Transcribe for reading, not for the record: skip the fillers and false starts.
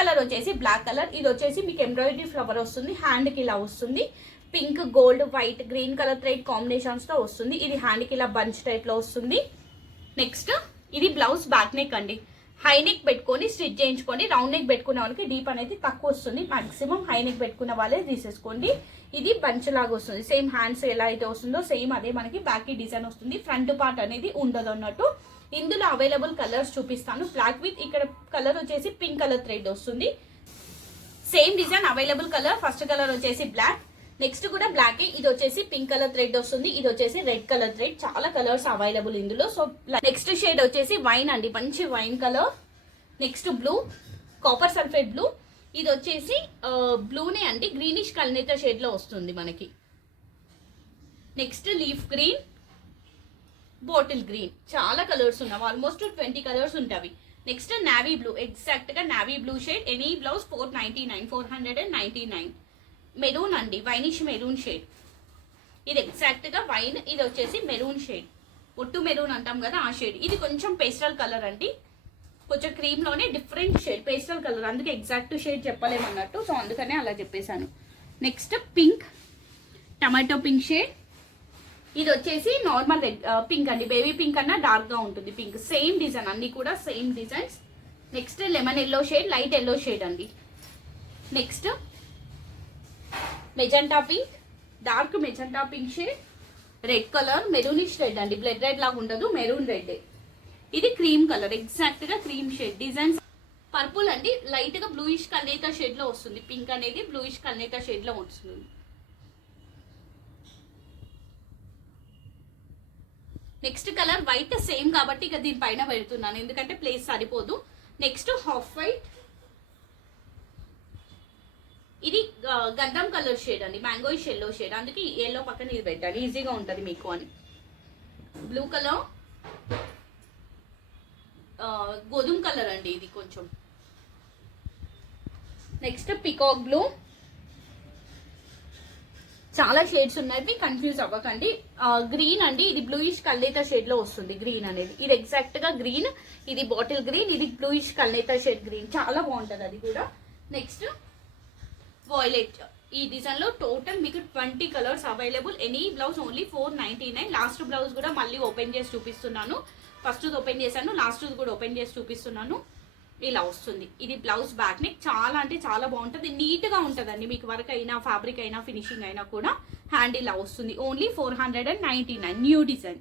Colour వచ్చేసి black colour. ఇది వచ్చేసి మీకు ఎంబ్రాయిడరీ ఫ్లవర్ వస్తుంది, హ్యాండ్కి ఇలా వస్తుంది. Pink, gold, white, green colour thread కాంబినేషన్స్తో వస్తుంది. ఇది హ్యాండ్కి ఇలా బంచ్ టైప్లో వస్తుంది. నెక్స్ట్ ఇది బ్లౌజ్ బ్యాక్ నెక్ అండి. హై నెక్ పెట్టుకొని స్టిచ్ చేయించుకోండి. రౌండ్ నెక్ పెట్టుకునే వాళ్ళకి డీప్ అనేది తక్కువ వస్తుంది. మాక్సిమం హై నెక్ పెట్టుకున్న వాళ్ళే తీసేసుకోండి. ఇది బంచ్ లాగా వస్తుంది. సేమ్ హ్యాండ్స్ ఎలా అయితే వస్తుందో సేమ్ అదే మనకి బ్యాక్ డిజైన్ వస్తుంది. ఫ్రంట్ పార్ట్ అనేది ఉండదు అన్నట్టు. ఇందులో అవైలబుల్ కలర్స్ చూపిస్తాను. బ్లాక్ విత్ ఇక్కడ కలర్ వచ్చేసి పింక్ కలర్ థ్రెడ్ వస్తుంది. Same design available colour. First colour వచ్చేసి బ్లాక్, నెక్స్ట్ కూడా బ్లాక్. ఇది వచ్చేసి పింక్ కలర్ థ్రెడ్ వస్తుంది. ఇది వచ్చేసి రెడ్ కలర్ థ్రెడ్. చాలా కలర్స్ అవైలబుల్ ఇందులో. సో నెక్స్ట్ షేడ్ వచ్చేసి వైన్ అండి, మంచి wine colour. Next blue, copper sulphate blue. ఇది వచ్చేసి బ్లూనే అండి, గ్రీనిష్ కల్నేత షేడ్ లో వస్తుంది మనకి. Next leaf green, bottle green. చాలా కలర్స్ ఉన్నాయి, ఆల్మోస్ట్ 20 కలర్స్ ఉంటాయి. నెక్స్ట్ నావీ బ్లూ, ఎగ్జాక్ట్ గా navy blue shade. Any blouse 499. Maroon అండి, వైనిష్ మెరూన్ షేడ్. ఇది ఎగ్జాక్ట్ గా వైన్. ఇది వచ్చేసి మెరూన్ షేడ్, ఒట్టు మెరూన్ అంటాం కదా ఆ షేడ్. ఇది కొంచెం పేస్టల్ కలర్ అండి, కొంచెం క్రీమ్ లోనే డిఫరెంట్ షేడ్, పేస్టల్ కలర్. అందుకే ఎగ్జాక్ట్ షేడ్ చెప్పలేమన్నట్టు, సో అందుకనే అలా చెప్పేశాను. Next pink, tomato pink shade. ఇది వచ్చేసి నార్మల్ పింక్ అండి, బేబీ పింక్ అన్నా డార్క్ గా ఉంటుంది పింక్. సేమ్ డిజైన్, అన్ని కూడా same designs. Next lemon yellow shade, light yellow shade అండి. Next magenta pink, dark magenta pink shade. Red colour, maroonish red అండి, బ్లడ్ రెడ్ లాగా ఉండదు, మెరూన్ రెడ్. ఇది క్రీమ్ కలర్, ఎగ్జాక్ట్ గా క్రీమ్ షేడ్. డిజైన్స్ పర్పుల్ అండి, light గా bluish కల్నేత shade లో వస్తుంది. పింక్ అనేది బ్లూయిష్ కల్నేత షేడ్ లో వస్తుంది. నెక్స్ట్ కలర్ వైట్, సేమ్ కాబట్టి ఇక దీనిపైన పెడుతున్నాను ఎందుకంటే ప్లేస్ సరిపోదు. Next half white. ఇది గంధం కలర్ షేడ్ అండి, మ్యాంగోయిష్ ఎల్లో షేడ్. అందుకే ఎల్లో పక్కన ఇది పెట్టాలి, ఈజీగా ఉంటుంది మీకు అని. బ్లూ కలర్, గోధుమ కలర్ అండి ఇది కొంచెం. Next peacock blue. చాలా షేడ్స్ ఉన్నాయి, కన్ఫ్యూజ్ అవ్వకండి. గ్రీన్ అండి, ఇది బ్లూయిష్ కల్నేత షేడ్ లో వస్తుంది గ్రీన్ అనేది. ఇది ఎగ్జాక్ట్ గా గ్రీన్, ఇది బాటిల్ గ్రీన్, ఇది బ్లూయిష్ కల్నేత షేడ్ గ్రీన్. చాలా బాగుంటుంది అది కూడా. Next violet. ఈ డిజైన్ లో టోటల్ మీకు 20 colours available. Any blouse only 499. Last blouse కూడా మళ్ళీ ఓపెన్ చేసి చూపిస్తున్నాను. ఫస్ట్ ఓపెన్ చేశాను, లాస్ట్ కూడా ఓపెన్ చేసి చూపిస్తున్నాను. ఇలా వస్తుంది. ఇది బ్లౌజ్ బ్యాక్ నెక్. చాలా అంటే చాలా బాగుంటుంది, నీట్ గా ఉంటుందండి. మీకు వర్క్ అయినా ఫ్యాబ్రిక్ అయినా ఫినిషింగ్ అయినా కూడా హ్యాండ్ ఇలా వస్తుంది. Only 499 new design.